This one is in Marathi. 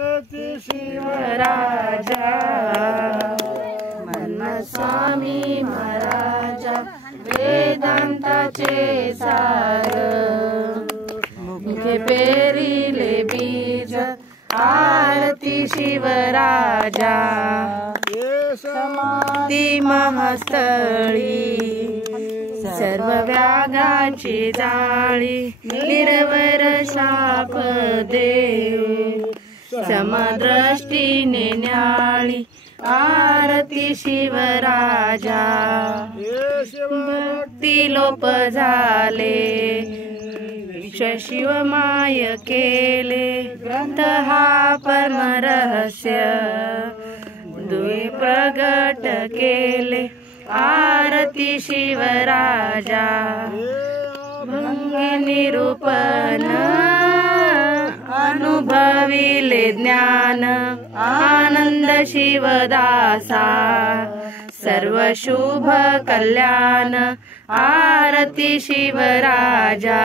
आरती शिवराजा स्वामी महाराजा वेदांताचे सार मुखे पेरिले बीज आरती शिवराजा समाधी महस्थळी सर्व व्यागाची जाळी निर्वर शाप देव समदृष्टीने न्याळी आरती शिवराजा भक्ती लोप झाले शिवमाय केले ग्रंथ हा परम रहस्य दुई प्रगट केले आरती शिवराजा भंगी निरूपण अनुभविले ज्ञान आनंद शिवदासा सर्व शुभ कल्याण आरती शिवराजा।